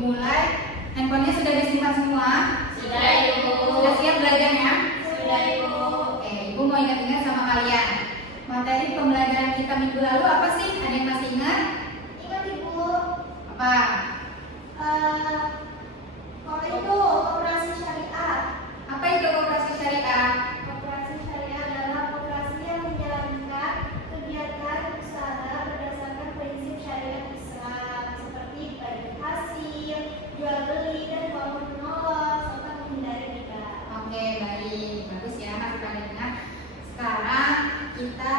mulai. Handphonenya sudah disimpan semua? Sudah, Ibu. Sudah siap belajarnya? Sudah, Ibu. Oke, Ibu mau ingat-ingat sama kalian. Materi pembelajaran kita minggu lalu apa sih? Ada yang masih ingat? Ingat, Ibu. Apa? Kalau itu koperasi syariah. Apa itu koperasi syariah? Koperasi syariah adalah koperasi yang menjalankan kegiatan usaha berdasarkan prinsip syariat Islam seperti bagi hasil, jual beli, dan bangun menolong serta menghindari riba. Oke, baik. Bagus ya, masih pada ingat. Sekarang kita,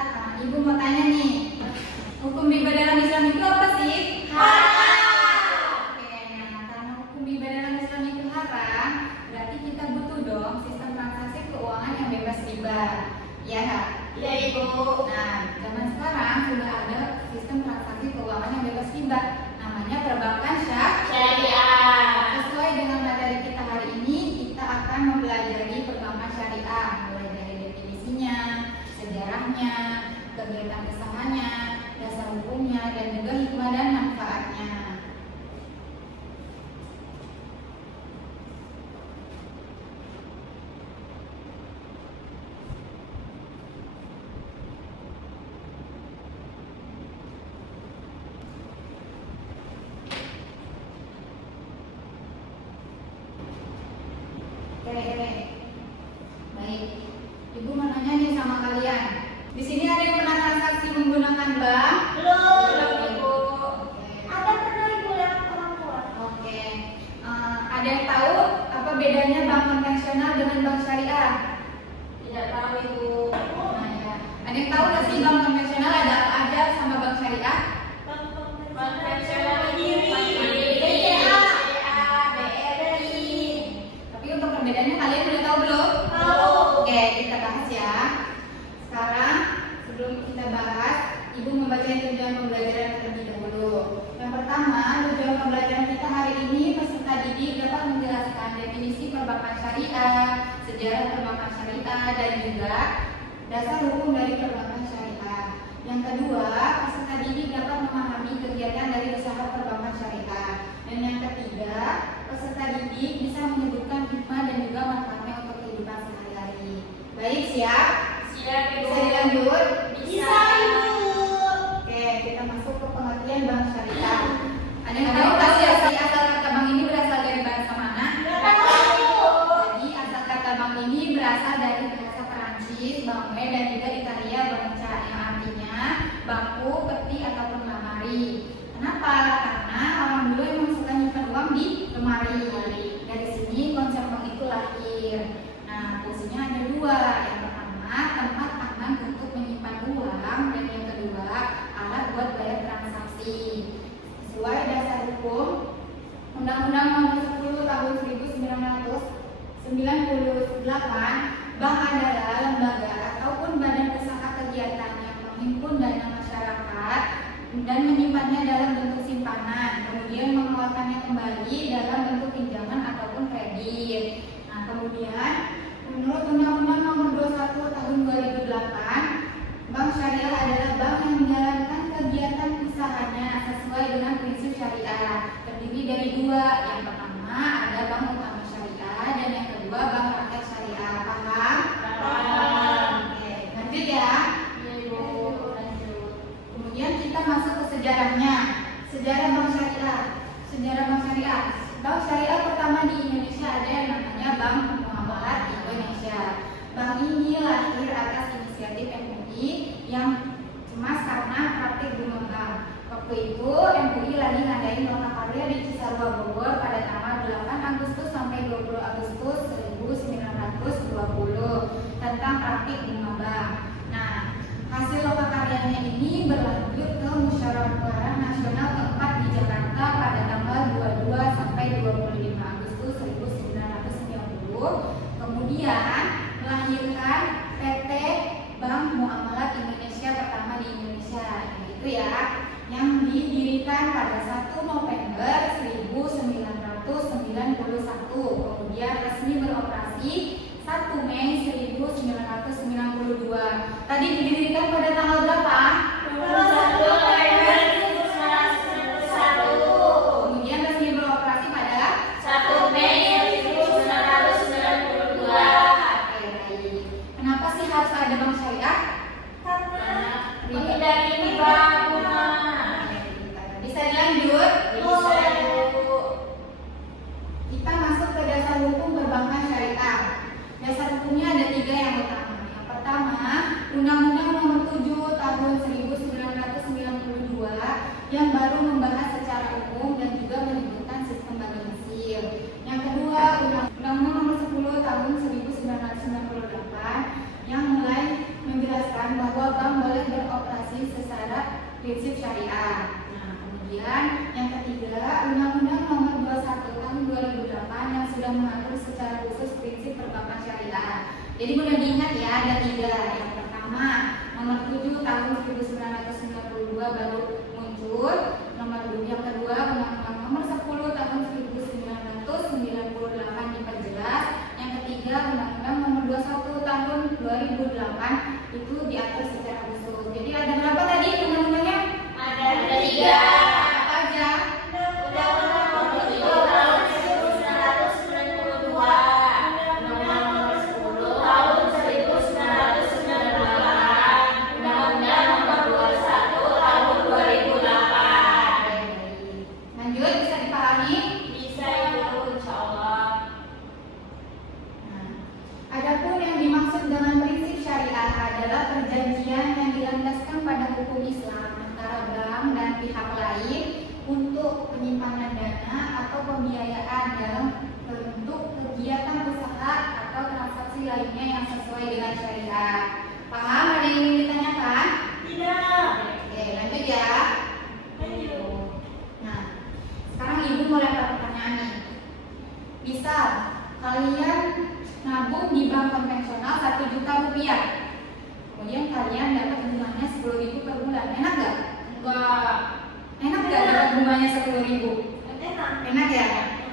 Ibu mau tanya nih. Hukum riba dalam Islam itu apa sih? Oke, nah karena hukum riba dalam Islam itu haram, berarti kita butuh dong sistem transaksi keuangan yang bebas riba. Ya nggak? Iya, Ibu. Nah, zaman sekarang sudah ada sistem transaksi keuangan yang bebas riba. Namanya perbankan Syariah. Sesuai dengan materi kita hari ini, kita akan mempelajari perbankan syariah, mulai dari definisinya, sejarahnya, kegiatan usahanya, dasar hukumnya, dan juga hikmah dan manfaatnya. Oke. Baik. Ibu mau nanya nih sama kalian. Di sini ada yang pernah transaksi menggunakan bank? Belum, Ibu. Oke. Ada pernah Ibu lihat orang tua? Oke. Ada yang tahu apa bedanya bank konvensional dengan bank syariah? Tidak tahu, Ibu. Nah, ya. Ada yang tahu nggak sih bank konvensional ada apa aja sama bank syariah? Konvensional Mandiri, BCA, BRI. Tapi untuk perbedaannya kalian udah tahu belum? Tahu. Oke, kita bahas ya. Sekarang sebelum kita bahas, Ibu membaca tujuan pembelajaran terlebih dahulu. Yang pertama, tujuan pembelajaran kita hari ini peserta didik dapat menjelaskan definisi perbankan syariah, sejarah perbankan syariah, dan juga dasar hukum dari perbankan syariah. Yang kedua, peserta didik dapat memahami kegiatan dari usaha perbankan syariah. Dan yang ketiga, peserta didik bisa menyebutkan hikmah dan juga manfaatnya untuk kehidupan sehari-hari. Baik, siap? Siap, Ibu. Bisa dilanjut? Bisa, Ibu. Oke, kita masuk ke pengertian bank syariah. Ada yang tahu nggak sih asal kata bank ini berasal dari bahasa mana? Tidak tahu, Ibu. Jadi asal kata bank ini berasal dari bahasa Perancis, banque, dan juga Italia, banca, yang artinya bangku, peti, ataupun lemari. Kenapa? Karena orang dulu emang suka nyimpan uang di lemari. Dari sini konsep bank itu lahir. Nah, fungsinya ada dua. Yang pertama, tempat aman untuk menyimpan uang, dan yang kedua, alat buat bayar transaksi. Sesuai dasar hukum Undang-Undang Nomor 10 Tahun 1998, bank adalah lembaga ataupun badan usaha kegiatan yang menghimpun dana masyarakat dan menyimpannya dalam bentuk simpanan, kemudian mengeluarkannya kembali dalam bentuk pinjaman ataupun kredit. Nah, kemudian menurut Undang-Undang Nomor 21 Tahun 2008, bank syariah adalah bank yang menjalankan kegiatan usahanya sesuai dengan prinsip syariah. Terdiri dari dua. Yang pertama ada bank utama syariah, dan yang kedua bank rakyat syariah. Paham? Paham. Oke, lanjut ya. Ibu, lanjut. Kemudian kita masuk ke sejarahnya. Sejarah bank syariah. Sejarah bank syariah. Bank syariah pertama di Indonesia ada yang namanya Bank Muamalat Indonesia. Bank ini lahir atas inisiatif MUI yang cemas karena praktik bunga bank. Waktu itu MUI lagi ngadain lokakarya di Cisarua Bogor pada tanggal 8 Agustus sampai 20 Agustus 1920 tentang praktik bunga bank. Nah, hasil lokakaryanya ini berlanjut ke Musyawarah Nasional keempat di Jakarta pada tanggal 22 sampai 25 Agustus 1990. Kemudian melahirkan PT Bank Muamalat Indonesia pertama di Indonesia, yaitu ya, yang didirikan pada 1 November 1991, kemudian resmi beroperasi 1 Mei 1992. Tadi didirikan pada tanggal berapa? 21 November 1991. Kemudian resmi beroperasi lainnya yang sesuai dengan syariat. Paham? Ada yang ingin ditanyakan? Tidak. Oke, lanjut ya. Lanjut. Nah, sekarang ibu mau lempar pertanyaan nih. Misal kalian nabung di bank konvensional 1 juta rupiah, kemudian kalian dapat bunganya 10.000 per bulan, enak nggak? Enggak. Enak nggak dapat bunganya 10.000? Enak. Enak ya?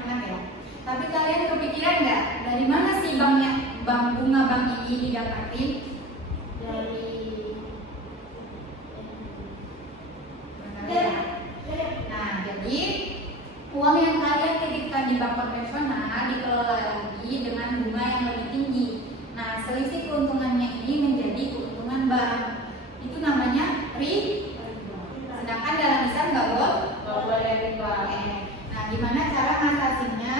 Enak ya? Tapi kalian kepikiran nggak dari mana sih bunga bank ini didapatin? Dari Nah, jadi uang yang kalian titipkan di bank konvensional dikelola lagi dengan bunga yang lebih tinggi. Nah, selisih keuntungannya ini menjadi keuntungan bank. Itu namanya riba. Sedangkan dalam Islam nggak boleh riba. Nah, gimana cara mengatasinya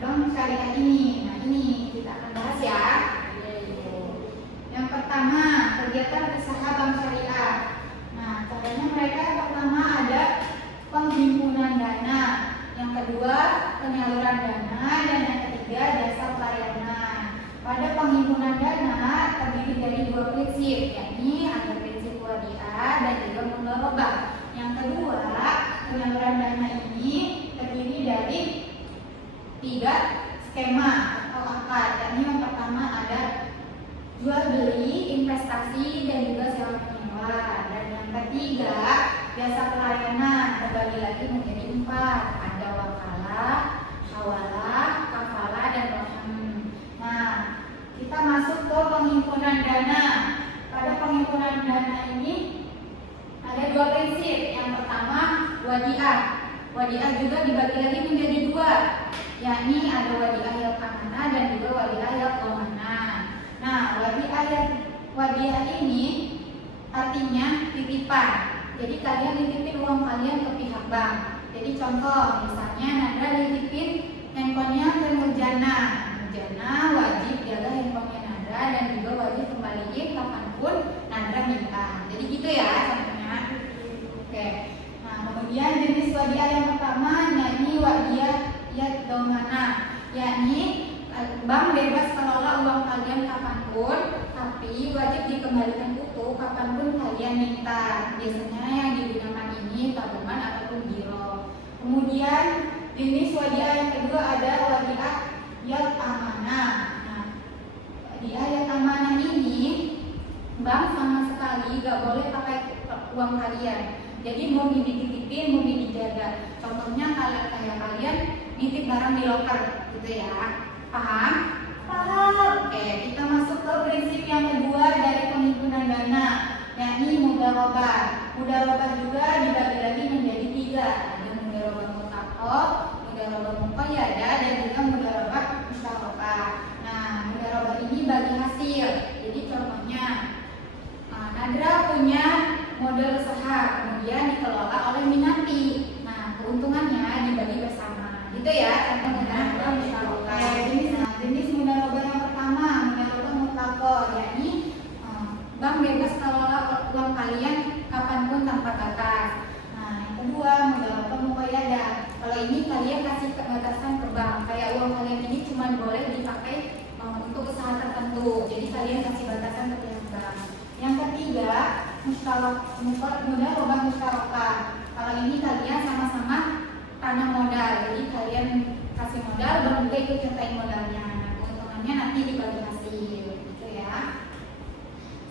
bank syariah ini? Nah, ini kita akan bahas ya. Yang pertama, kegiatan usaha bank syariah. Nah, caranya mereka yang pertama ada penghimpunan dana, yang kedua penyaluran dana, dan yang ketiga jasa pelayanan. Pada penghimpunan dana terdiri dari 2 prinsip, yakni ada prinsip wadiah dan juga mudharabah. Yang kedua, penyaluran dana ini terdiri dari 3 skema atau akad, yakni yang pertama ada jual beli, investasi, dan juga sewa menyewa. Dan yang ketiga, jasa pelayanan terbagi lagi menjadi 4, ada wakalah, hawalah, kafalah, dan rohan. Nah, kita masuk ke penghimpunan dana. Pada penghimpunan dana ini ada 2 prinsip. Yang pertama wadiah. Wadiah juga dibagi lagi menjadi 2, yakni ada wadiah yang amanah dan juga wadiah yang dhamanah. Nah, wadiah ini artinya titipan. Jadi kalian nitipin uang kalian ke pihak bank. Jadi contoh, misalnya Nadra nitipin handphonenya ke Nurjana. Nurjana wajib jaga handphonenya Nadra dan juga wajib kembaliin kapanpun Nadra minta. Jadi gitu ya contohnya. Oke. Nah, kemudian jenis wadiah yang pertama yakni wadiah dhamanah, yakni bank bebas kelola uang kalian kapanpun, tapi wajib dikembalikan utuh kapanpun kalian minta. Biasanya yang digunakan ini tabungan ataupun giro. Kemudian jenis wadiah yang kedua ada wadiah yang amanah. Nah, wadiah yang amanah ini bank sama sekali gak boleh pakai uang kalian. Jadi mau dititipin, mau dijaga. Contohnya kayak kalian nitip barang di loker gitu ya. Paham? Paham. Oke, kita masuk ke prinsip yang kedua dari penghimpunan dana, yakni mudharabah. Mudharabah juga dibagi lagi menjadi 3, ada mudharabah mutlaqah, mudharabah muqayyadah, dan juga mudharabah musyarakah. Nah, mudharabah ini bagi hasil. Jadi contohnya, Nadra punya modal usaha, kemudian dikelola oleh Minati. Nah, keuntungannya dibagi bersama. Gitu ya, contohnya musyarakah. Jenis mudharabah yang pertama, mudharabah mutlaqah, yakni bank bebas kelola uang kalian kapanpun tanpa batas. Nah, yang kedua mudharabah muqayyadah. Kalau ini kalian kasih batasan ke bank, kayak uang kalian ini cuma boleh dipakai untuk usaha tertentu. Jadi kalian kasih batasan ke pihak bank. Yang ketiga, mudharabah musyarakah. Kalau ini kalian sama-sama tanam modal, jadi kalian kasih modal, bank juga ikut nyertain modalnya. Nah, keuntungannya nanti dibagi hasil, gitu ya.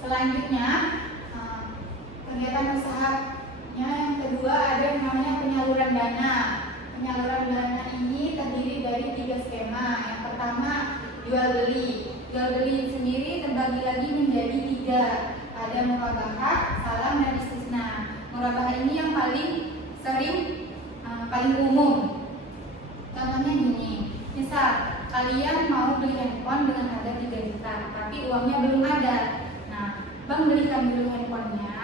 Selanjutnya, kegiatan usahanya yang kedua ada yang namanya penyaluran dana. Penyaluran dana ini terdiri dari 3 skema. Yang pertama jual beli. Jual beli sendiri terbagi lagi menjadi 3. Ada murabahah, salam, dan istisna. Murabahah ini yang paling sering, paling umum. Contohnya gini, misal kalian mau beli handphone dengan harga 3 juta, tapi uangnya belum ada. Nah, bank belikan dulu handphonenya,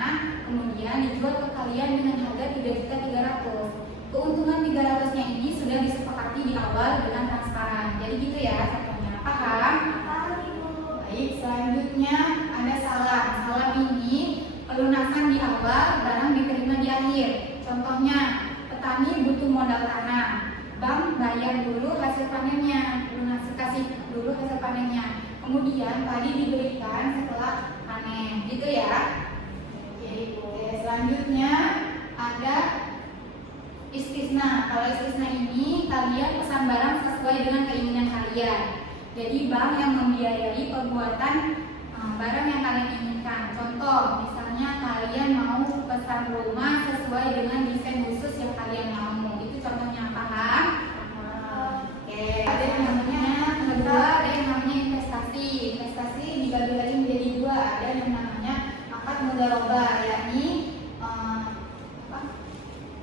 kemudian dijual ke kalian dengan harga 3.300.000. Keuntungan 300-nya ini sudah disepakati di awal dengan transparan. Jadi gitu ya contohnya. Paham? Paham, Ibu. Baik, selanjutnya ada salam. Salam ini pelunasan di awal, barang diterima di akhir. Contohnya, petani butuh modal tanam, bank bayar dulu hasil panennya, kasih dulu hasil panennya. kemudian padi diberikan setelah panen, gitu ya. Oke, selanjutnya ada istisna. Kalau istisna ini kalian pesan barang sesuai dengan keinginan kalian. Jadi bank yang membiayai pembuatan barang yang kalian inginkan. Contoh, misalnya kalian mau pesan rumah sesuai dengan desain khusus yang kalian mau. Itu contohnya, paham? Oke, ada yang namanya kedua, ada yang namanya investasi. Investasi dibagi lagi menjadi dua. Ada yang namanya akad mudharabah, yakni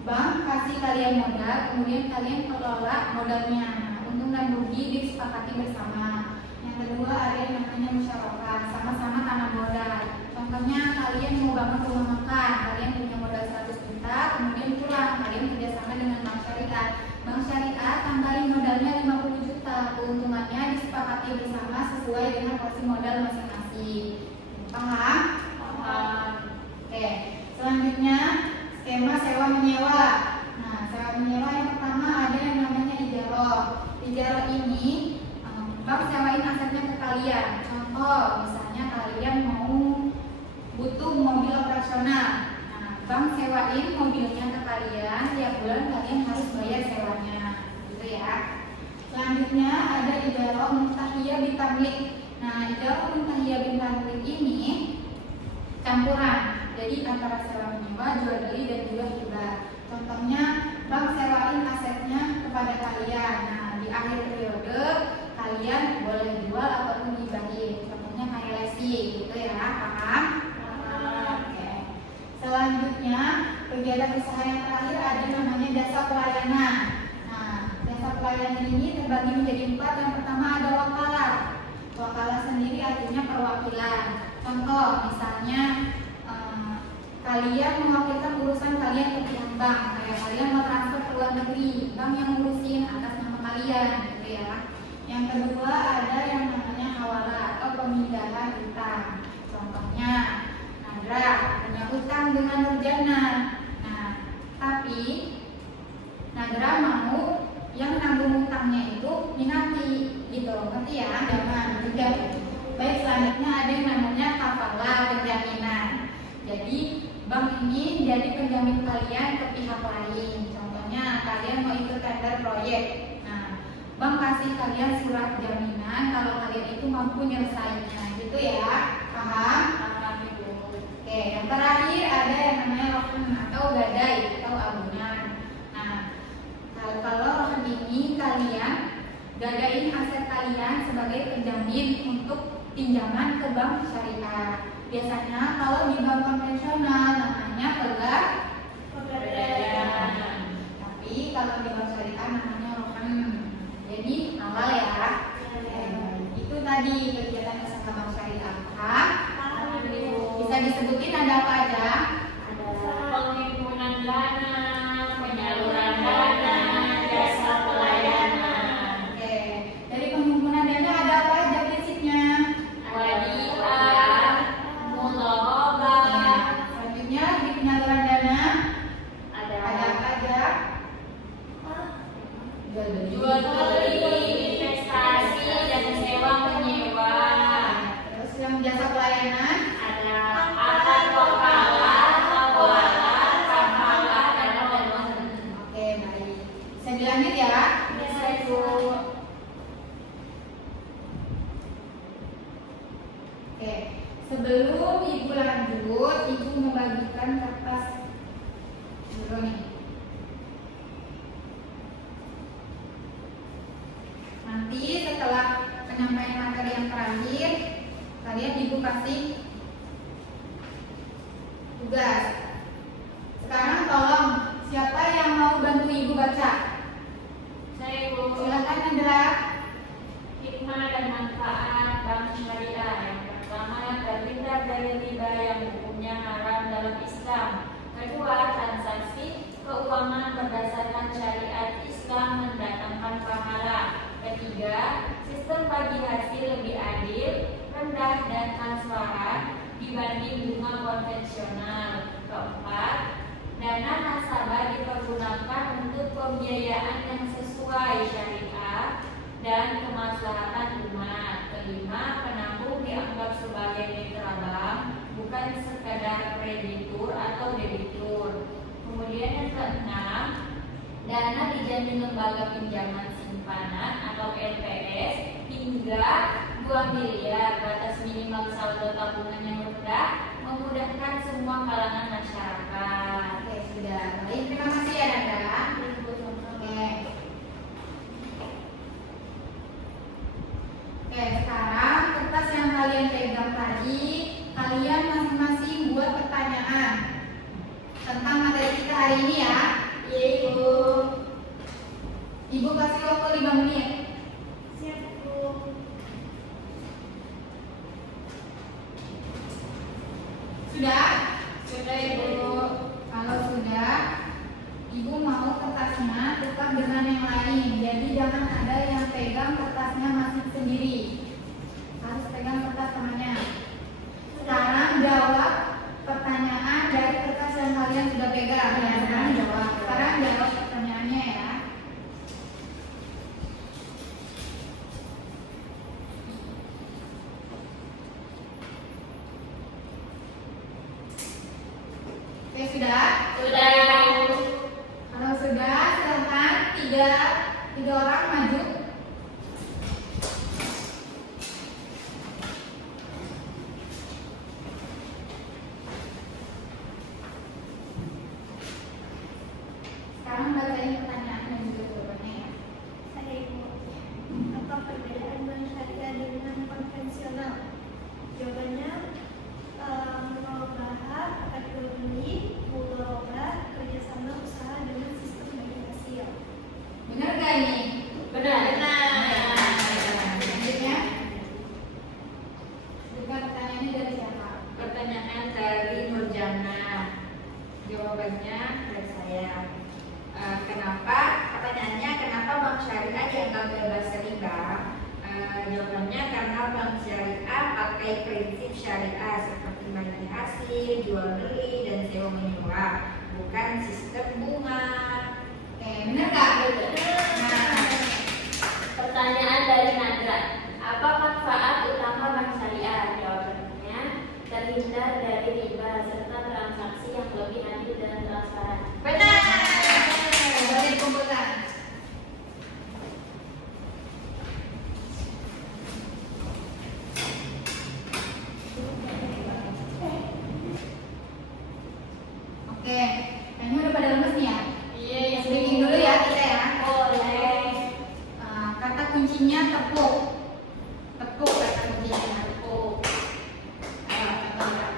bank kasih kalian modal, kemudian kalian kelola modalnya. Untung dan rugi disepakati bersama. Yang kedua ada yang namanya musyarakah, sama-sama tanam modal. Contohnya kalian mau bangun rumah makan, kalian punya modal 100 juta, kemudian pulang, kalian kerjasama dengan bank syariah. Bank syariah tambahin modalnya 50 juta, keuntungannya disepakati bersama sesuai dengan porsi modal masing-masing. Paham? Paham. Oke, selanjutnya skema sewa menyewa. Nah, sewa menyewa yang pertama ada yang namanya ijarah. Ijarah ini bank sewain asetnya ke kalian. Contoh, misalnya kalian mau butuh mobil operasional. Nah, bank sewain mobilnya ke kalian, tiap bulan kalian harus bayar sewanya, gitu ya. Selanjutnya ada ijarah muntahiyah bitamlik. Nah, ijarah muntahiyah bitamlik ini campuran. Jadi antara sewa menyewa, jual beli dan juga hibah. Contohnya bank sewain asetnya kepada kalian. Nah, di akhir periode kalian boleh jual ataupun hibahin. Contohnya kayak leasing, gitu ya, paham? Oke. Selanjutnya kegiatan usaha yang terakhir ada namanya jasa pelayanan. Nah, jasa pelayanan ini terbagi menjadi 4. Yang pertama ada wakalah. Wakalah sendiri artinya perwakilan. Contoh, misalnya kalian mewakilkan urusan kalian ke pihak bank, kayak kalian mau transfer ke luar negeri, bank yang ngurusin atas nama kalian, gitu ya. Yang kedua ada yang namanya hawalah atau pemindahan hutang. Contohnya, Nadra punya hutang dengan Nurjana. Nah, tapi Nadra mau yang nanggung hutangnya itu Minati, gitu, ngerti ya? Jangan juga. Baik, selanjutnya ada yang namanya kafalah, penjaminan. Jadi bank ini jadi penjamin kalian ke pihak lain. Contohnya kalian mau ikut tender proyek. Nah, bank kasih kalian surat jaminan kalau kalian itu mampu nyelesainnya, gitu ya. Paham? Paham, Ibu. Oke, yang terakhir ada yang namanya rohan atau gadai atau agunan. Nah, kalau rohan ini kalian gadain aset kalian sebagai penjamin untuk pinjaman ke bank syariah. Biasanya kalau di bank konvensional namanya pegadaian. Tapi kalau di bank syariah namanya rohan. Jadi awal ya. Itu tadi kegiatan usaha bank syariah. Bisa disebutin ada apa aja? Ada penghimpunan dana, penyaluran dana, jasa pelayanan. Oke, dari penghimpunan dana ada apa aja prinsipnya? Wadiah, mudharabah. Selanjutnya di penyaluran dana Ada ada apa aja? jual beli, investasi, dan sewa menyewa. Terus yang jasa pelayanan Ada akad wakalah, hawalah, kafalah, dan amanah. Oke, baik. Bisa dilanjut ya? Bisa, Ibu. Oke, sebelum Ibu lanjut, Ibu membagikan kertas dulu nih. Nanti setelah penyampaian materi yang terakhir, kalian Ibu kasih tugas. Sekarang tolong, siapa yang mau bantu Ibu baca? Saya, Ibu. Silakan Nadra. Hikmah dan manfaat bank syariah. Yang pertama, terhindar dari riba yang hukumnya haram dalam Islam. Kedua, transaksi keuangan berdasarkan syariat Islam mendatangkan pahala. Ketiga, sistem bagi hasil lebih adil, rendah dan transparan dibanding bunga konvensional. Keempat, dana nasabah dipergunakan untuk pembiayaan yang sesuai syariah dan kemaslahatan umat. Kelima, menjadi lembaga pinjaman simpanan atau LPS hingga 2 miliar. Batas minimal saldo tabungan yang rendah memudahkan semua kalangan masyarakat. Oke, sudah. Baik, terima kasih ya Nanda. Oke. Oke, sekarang kertas yang kalian pegang tadi, kalian masing-masing buat pertanyaan tentang materi kita hari ini ya. Iya, Ibu. Ibu kasih waktu 5 menit. Siap, Bu. Sudah? Sudah, Ibu. Kalau sudah, Ibu mau kertasnya tukar dengan yang lain. Jadi jangan ada yang pegang kertasnya masing sendiri. Harus pegang kertas temannya. Sekarang jawab pertanyaan dari kertas yang kalian sudah pegang. Ya, sekarang jawab. Sekarang jawab pertanyaannya ya. Oke, sudah? Sudah, Ibu. Kalau sudah, silakan tiga orang maju. Sekarang bacain pertanyaan dan juga jawabannya ya. Saya Ibu. Apa perbedaan bank syariah dengan konvensional? Jawabannya murabahah, akad jual beli, mudharabah, kerjasama usaha dengan sistem bagi hasil. Benar gak ini? Benar. Selanjutnya, bukan pertanyaannya dari siapa? Pertanyaan dari Nurjana. Jawabannya dari saya. Pertanyaannya kenapa bank syariah dianggap bebas riba? Jawabannya karena bank syariah pakai prinsip syariah seperti bagi hasil, jual beli, dan sewa menyewa, bukan sistem bunga. Oke, benar gak? Nah, Pertanyaan dari Nadra. Apa manfaat utama bank syariah? Jawabannya terhindar dari riba serta transaksi yang lebih adil dan transparan. benar. Dari komputer. Oke, kayaknya udah pada lemes nih ya. Iya, Speaking dulu ya kita ya. Boleh. Kata kuncinya tepuk. Tepuk kata kuncinya. Tepuk. Ayo, tepuk ya.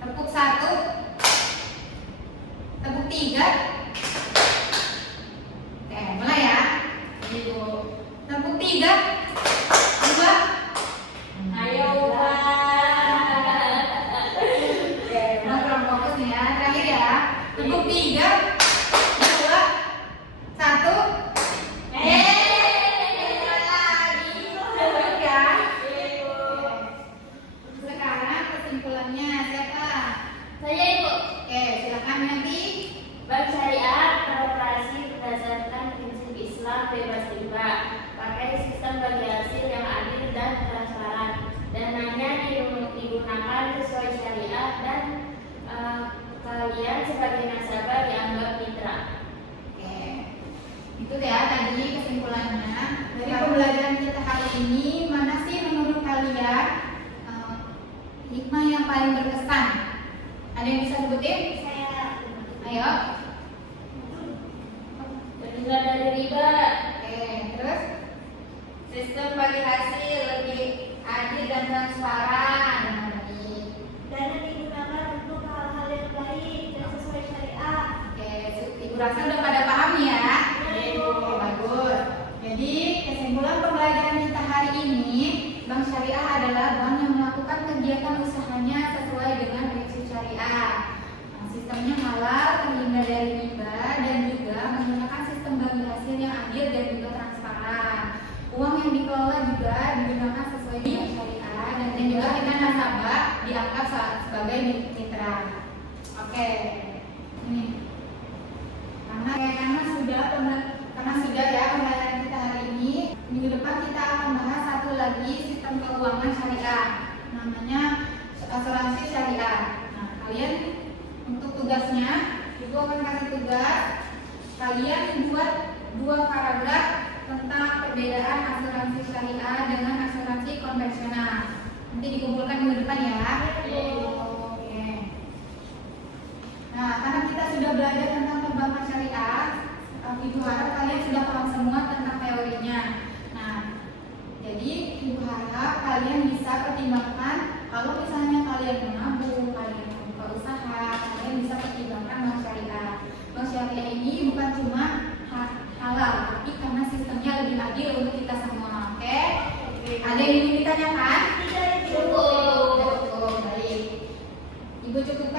Tepuk 1. Tepuk 3. Oke, mulai ya. Ibu. Tepuk 3. 2. Ayo, Pak. Oke, udah kurang fokus nih ya. Terakhir ya. Tepuk 3. 2. 1. Sekarang kesimpulannya siapa? Saya, Ibu. Oke, silakan nanti. Bank syariah beroperasi berdasarkan prinsip Islam bebas riba, pakai sistem bagi hasil yang adil dan transparan, dananya digunakan sesuai syariah, dan kalian sebagai nasabah dianggap mitra. Oke, itu ya tadi kesimpulannya dari pembelajaran kita hari ini. Mana sih menurut kalian hikmah yang paling berkesan? Ada yang bisa sebutin? Saya Ayo. Terhindar dari riba, Oke, terus? sistem bagi hasil lebih adil dan transparan. Baik. dana digunakan untuk hal-hal yang baik dan sesuai syariah. Oke, Ibu rasa udah pada paham nih ya? Ibu. Oke, bagus. Jadi kesimpulan pembelajaran kita hari ini, bank syariah adalah bank yang melakukan kegiatan usahanya sesuai dengan prinsip syariah. Nah, sistemnya halal, terhindar dari riba, dan juga menggunakan sistem bagi hasil yang adil dan juga transparan. Uang yang dikelola juga digunakan sesuai dengan syariah, dan juga kita nasabah dianggap sebagai mitra. Oke, ini karena sudah ya pembelajaran kita hari ini. Minggu depan kita akan bahas satu lagi sistem keuangan syariah, namanya asuransi syariah. Nah, kalian untuk tugasnya, Ibu akan kasih tugas kalian buat 2 paragraf tentang perbedaan asuransi syariah dengan asuransi konvensional. Nanti dikumpulkan minggu depan ya. Oke. Nah, karena kita sudah belajar tentang perbankan syariah, Ibu harap kalian sudah paham semua tentang teorinya. Nah, jadi Ibu harap kalian bisa pertimbangkan kalau misalnya kalian menabung, kalian membuka usaha, kalian bisa pertimbangkan bank syariah. Bank syariah ini bukan cuma halal, tapi karena sistemnya lebih adil untuk kita semua. Oke? Ada yang ingin ditanyakan? Tidak, Ibu. Cukup. Baik. Ibu cukup